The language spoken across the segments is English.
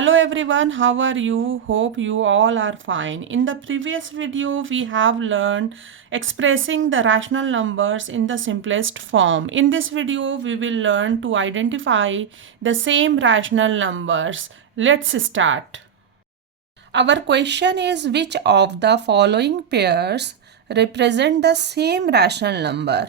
Hello everyone, how are you? Hope you all are fine. In the previous video, we have learned expressing the rational numbers in the simplest form. In this video, we will learn to identify the same rational numbers. Let's start. Our question is, which of the following pairs represent the same rational number?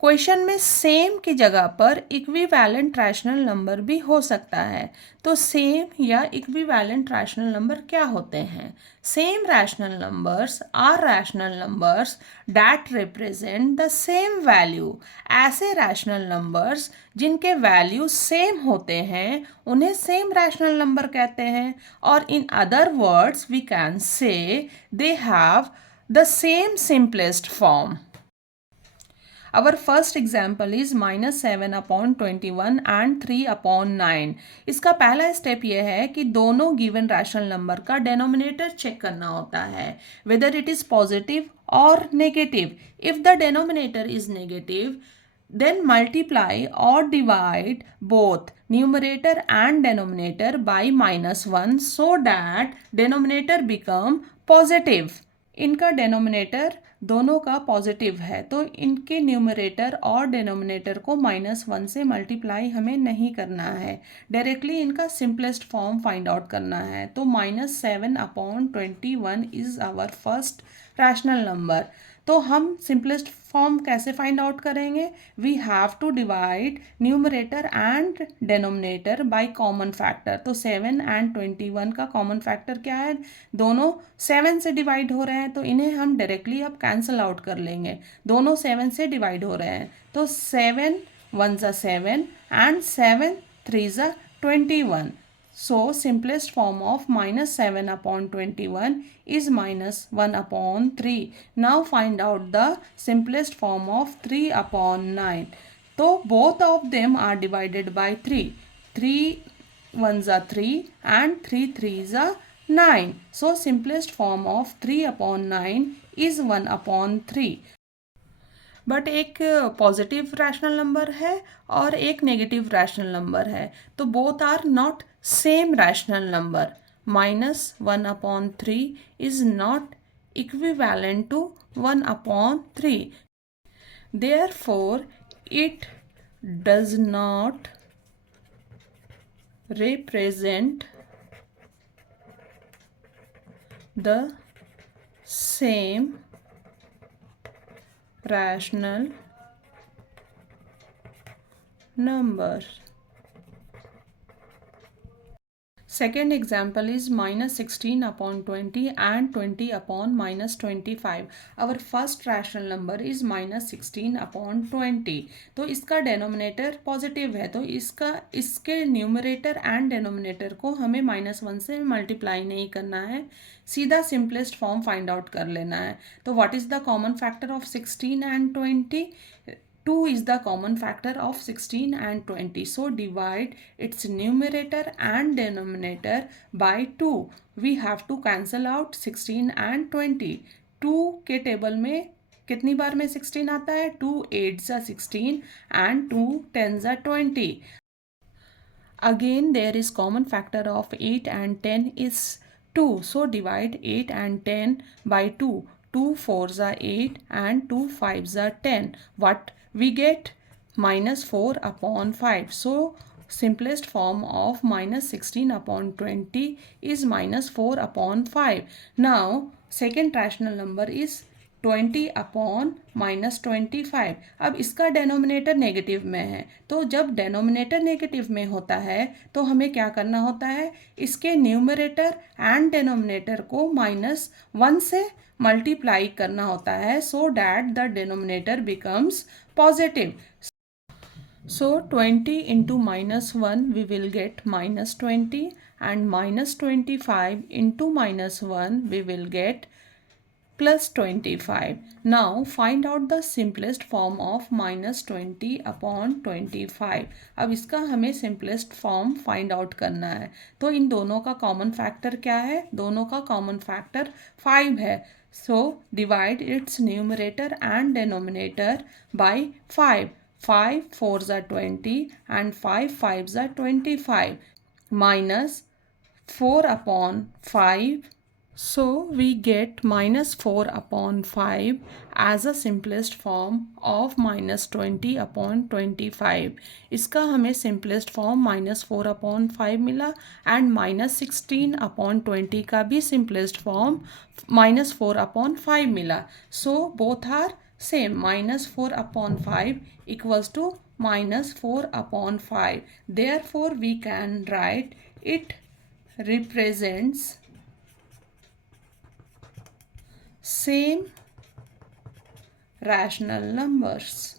Question में same की जगह पर equivalent rational number भी हो सकता है। तो same या इक्विवेलेंट रैशनल नंबर क्या होते हैं? Same rational numbers are rational numbers that represent the same value. ऐसे रैशनल नंबर्स जिनके वैल्यू सेम होते हैं उन्हें सेम रैशनल नंबर कहते हैं। और in other words we can say they have the same simplest form. Our first example is -7/21 and 3/9। इसका पहला स्टेप यह है कि दोनों गिवन रैशनल नंबर का डेनोमिनेटर चेक करना होता है, वेदर इट इज पॉजिटिव और negative. If the denominator is negative, then multiply or divide both numerator and denominator by -1 so that denominator become positive। इनका डेनोमिनेटर दोनों का पॉजिटिव है, तो इनके न्यूमरेटर और डेनोमिनेटर को -1 से मल्टीप्लाई हमें नहीं करना है, डायरेक्टली इनका सिंपलेस्ट फॉर्म फाइंड आउट करना है। तो -7/21 is our first rational number. तो हम सिंपलेस्ट फॉर्म कैसे फाइंड आउट करेंगे? We have to divide numerator and denominator by common factor. तो 7 and 21 का कॉमन फैक्टर क्या है? दोनों 7 से डिवाइड हो रहे हैं, तो इन्हें हम डायरेक्टली अब कैंसिल आउट कर लेंगे। दोनों 7 से डिवाइड हो रहे हैं, तो 7 1 ज़ा 7 and 7 3 ज़ा 21। So simplest form of -7/21 is -1/3। Now find out the simplest form of 3/9। तो both of them are divided by 3। 3 1 ज़ा 3 and 3 3 ज़ा 9। So simplest form of 3/9 is 1/3। But एक पॉजिटिव रैशनल नंबर है और एक नेगेटिव रैशनल नंबर है, तो both are not same rational number. -1/3 is not equivalent to 1/3। Therefore it does not represent the same rational number। Second example is -16/20 and 20/-25। Our first rational number is -16/20। तो इसका denominator positive है, तो इसके numerator and denominator को हमें -1 से multiply नहीं करना है, सीधा सिंपलेस्ट फॉर्म फाइंड आउट कर लेना है। तो what is the common factor of 16 and 20? 2 is the common factor of 16 and 20. So divide its numerator and denominator by 2। We have to cancel out 16 and 20। 2 के table में कितनी बार में 16 आता है? 2 8 ज़ा 16 and 2 10 ज़ा 20। Again there is common factor of 8 and 10 is 2। So divide 8 and 10 by 2। 2 4 ज़ा 8 and 2 5 ज़ा 10। What we get? -4/5। So simplest form of -16/20 is -4/5। Now second rational number is 20/-25। अब इसका डेनोमिनेटर नेगेटिव में है, तो जब डेनोमिनेटर नेगेटिव में होता है तो हमें क्या करना होता है? इसके न्यूमरेटर एंड डेनोमिनेटर को -1 से मल्टीप्लाई करना होता है, so that the denominator becomes positive. So 20 into -1 we will get -20 and -25 into -1 we will get +25। Now find out the simplest form of -20/25। अब इसका हमें सिंपलेस्ट फॉर्म फाइंड आउट करना है। तो इन दोनों का कॉमन फैक्टर क्या है? दोनों का कॉमन फैक्टर 5 है। So divide its numerator and denominator by 5। 5 4 ज़ा 20 and 5 5 ज़ा 25 minus 4 upon 5. So we get minus 4 upon 5 as a simplest form of minus 20 upon 25. इसका हमें simplest form minus 4 upon 5 मिला and minus 16 upon 20 का भी simplest form minus 4 upon 5 मिला. So both are same. Minus 4 upon 5 equals to minus 4 upon 5. Therefore we can write it represents same rational numbers.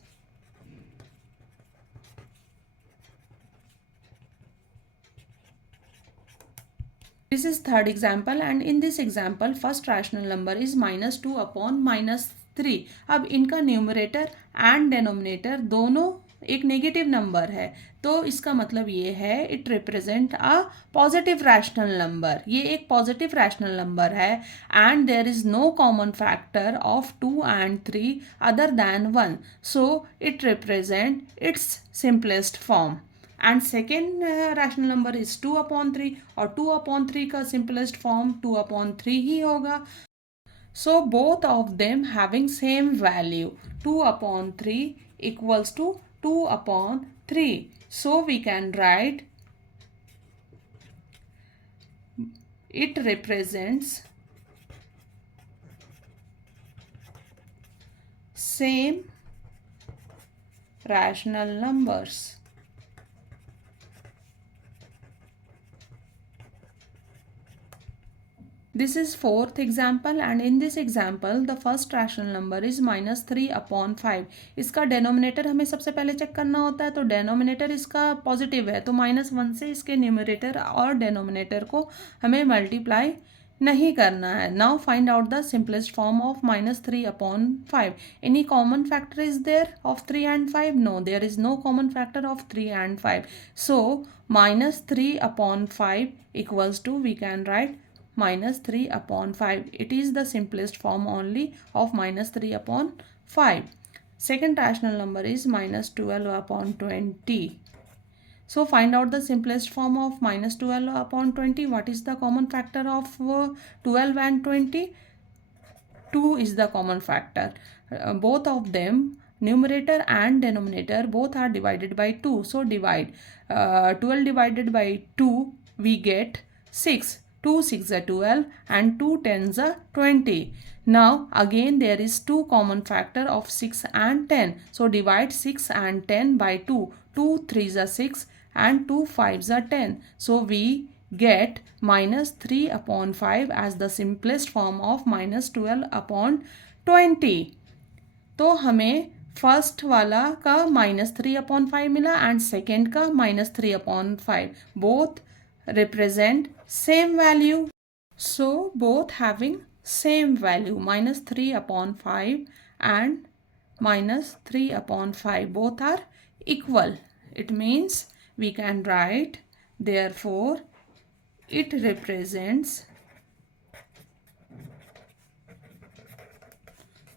This is third example and in this example first rational number is minus 2 upon minus 3. अब इनका numerator and denominator दोनों एक negative number है, तो इसका मतलब ये है it represent a positive rational number. ये एक पॉजिटिव रैशनल नंबर है and there is no common factor of 2 and 3 other than 1. So it represent its simplest form. And second rational number is 2 upon 3 और 2 upon 3 का simplest form 2 upon 3 ही होगा. So both of them having same value 2 upon 3 equals to 2 upon 3. So we can write it represents same rational numbers. This is fourth example and in this example the first rational number is minus 3 upon 5. इसका denominator हमें सबसे पहले check करना होता है, तो denominator इसका positive है तो माइनस 1 से इसके न्यूमरेटर और denominator को हमें मल्टीप्लाई नहीं करना है. Now find out the simplest form of minus 3 upon 5. Any common factor is there of 3 and 5? No, there is no common factor of 3 and 5. So minus 3 upon 5 equals to, we can write minus 3 upon 5. It is the simplest form only of minus 3 upon 5. Second rational number is minus 12 upon 20. So find out the simplest form of minus 12 upon 20. What is the common factor of 12 and 20? 2 is the common factor. Both of them, numerator and denominator, both are divided by 2. So divide 12 divided by 2, we get 6. 2 6 are 12 and 2 10s are 20. Now again there is 2 common factor of 6 and 10. So divide 6 and 10 by 2. 2 3s are 6 and 2 5s are 10. So we get minus 3 upon 5 as the simplest form of minus 12 upon 20. तो हमें first वाला का minus 3 upon 5 मिला and second का minus 3 upon 5. Both represent same value. So both having same value, minus 3 upon 5 and minus 3 upon 5, both are equal. It means we can write, therefore it represents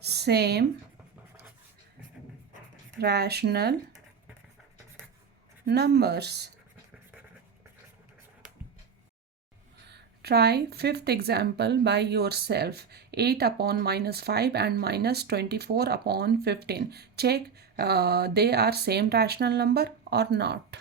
same rational numbers. Try fifth example by yourself. 8 upon minus 5 and minus 24 upon 15. Check they are same rational number or not.